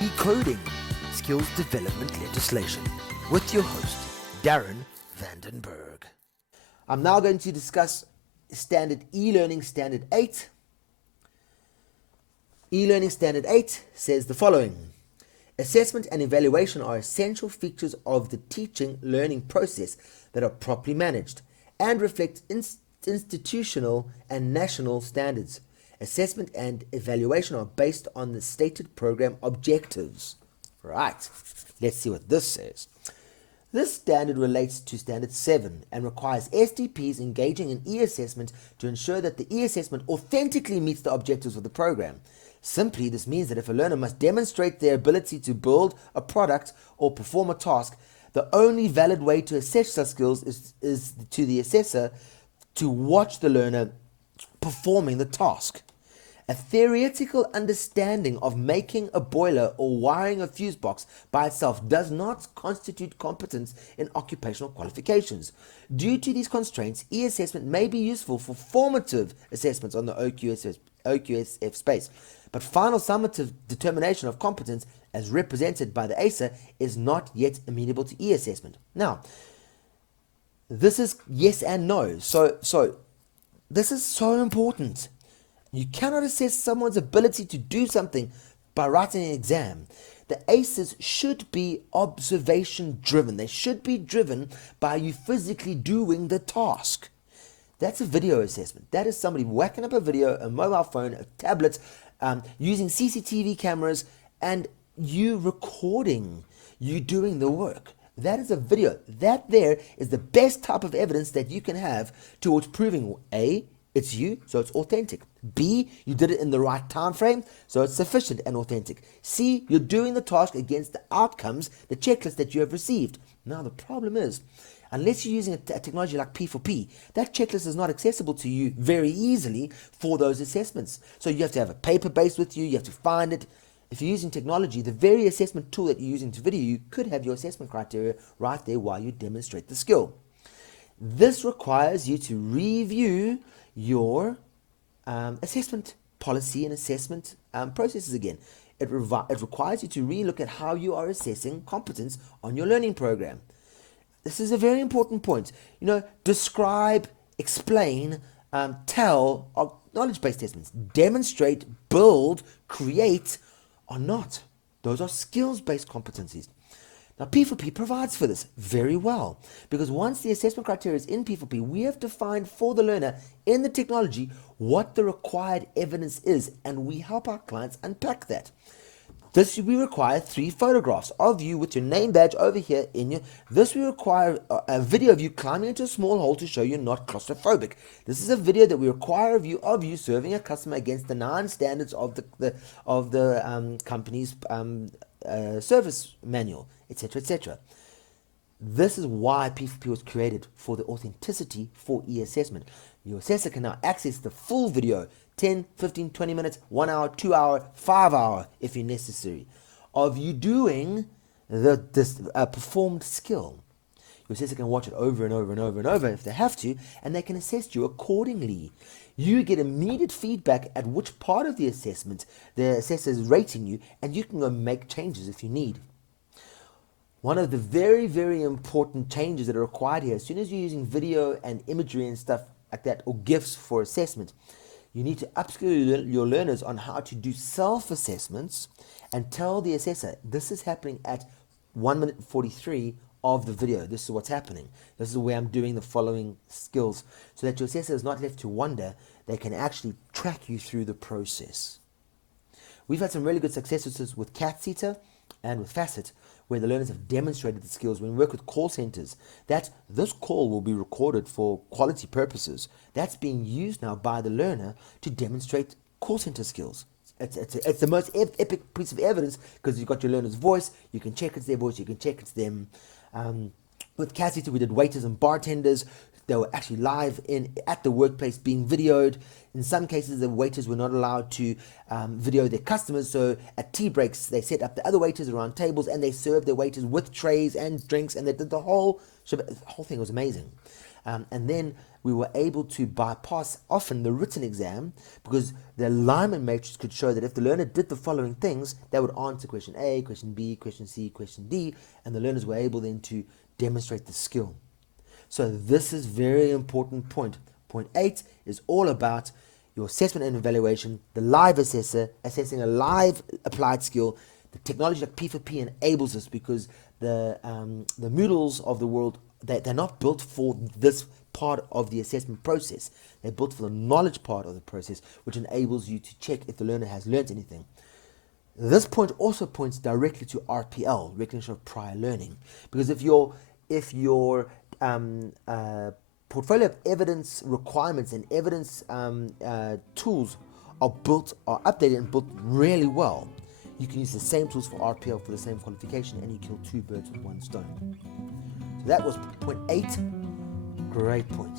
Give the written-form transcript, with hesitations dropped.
Decoding Skills Development Legislation with your host, Darren Vandenberg. I'm now going to discuss Standard eLearning Standard 8. eLearning Standard 8 says the following. Assessment and evaluation are essential features of the teaching learning process that are properly managed and reflect institutional and national standards. Assessment and evaluation are based on the stated program objectives. Right, let's see what this says. This standard relates to Standard 7 and requires STPs engaging in e-assessment to ensure that the e-assessment authentically meets the objectives of the program. Simply, this means that if a learner must demonstrate their ability to build a product or perform a task, the only valid way to assess such skills is to the assessor to watch the learner performing the task. A theoretical understanding of making a boiler or wiring a fuse box by itself does not constitute competence in occupational qualifications. Due to these constraints, e-assessment may be useful for formative assessments on the OQSF space, but final summative determination of competence as represented by the ACER is not yet amenable to e-assessment. Now, this is yes and no. So this is so important. You cannot assess someone's ability to do something by writing an exam. The ACEs should be observation driven. They should be driven by you physically doing the task. That's a video assessment. That is somebody whacking up a video, a mobile phone, a tablet, using CCTV cameras, and you recording, you doing the work. That is a video. That there is the best type of evidence that you can have towards proving A, it's you, so it's authentic. B, you did it in the right time frame, so it's sufficient and authentic. C, you're doing the task against the outcomes, the checklist that you have received. Now the problem is, unless you're using a technology like P4P, that checklist is not accessible to you very easily for those assessments. So you have to have a paper base with you, you have to find it. If you're using technology, the very assessment tool that you're using to video, you could have your assessment criteria right there while you demonstrate the skill. This requires you to review your assessment policy and assessment processes again. It requires you to re-look at how you are assessing competence on your learning program. This is a very important point. Describe, explain, tell are knowledge-based assessments. Demonstrate, build, create are not. Those are skills-based competencies. Now, P4P provides for this very well, because once the assessment criteria is in P4P, we have defined for the learner in the technology what the required evidence is, and we help our clients unpack that. We require 3 photographs of you with your name badge over here in your. This we require a video of you climbing into a small hole to show you're not claustrophobic. This is a video that we require of you serving a customer against the 9 standards of the company's service manual, etc., etc. This is why P4P was created, for the authenticity for e-assessment. Your assessor can now access the full video, 10, 15, 20 minutes, 1 hour, 2 hour, 5 hour, if necessary, of you doing this performed skill. Your assessor can watch it over and over and over and over if they have to, and they can assess you accordingly. You get immediate feedback at which part of the assessment the assessor is rating you, and you can go make changes if you need. One of the very, very important changes that are required here, as soon as you're using video and imagery and stuff like that, or GIFs for assessment, you need to upskill your learners on how to do self-assessments and tell the assessor, this is happening at 1 minute 43 of the video. This is what's happening. This is where I'm doing the following skills, so that your assessor is not left to wonder. They can actually track you through the process. We've had some really good successes with QCTO and with Facet, where the learners have demonstrated the skills. When we work with call centers, this call will be recorded for quality purposes. That's being used now by the learner to demonstrate call center skills. It's the most epic piece of evidence, because you've got your learner's voice, you can check it's their voice, you can check it's them. With QCTO, we did waiters and bartenders. They were actually live at the workplace being videoed. In some cases, the waiters were not allowed to video their customers, so at tea breaks, they set up the other waiters around tables, and they served their waiters with trays and drinks, and they did the whole thing was amazing. And then we were able to bypass often the written exam because the alignment matrix could show that if the learner did the following things, they would answer question A, question B, question C, question D, and the learners were able then to demonstrate the skill. So this is very important point. Point 8 is all about your assessment and evaluation, the live assessor, assessing a live applied skill. The technology like P4P enables this because the Moodles of the world, they're not built for this part of the assessment process. They're built for the knowledge part of the process, which enables you to check if the learner has learned anything. This point also points directly to RPL, recognition of prior learning, because if your portfolio of evidence requirements and evidence tools are updated and built really well, you can use the same tools for RPL for the same qualification, and you kill two birds with one stone. So that was point 8. Great point.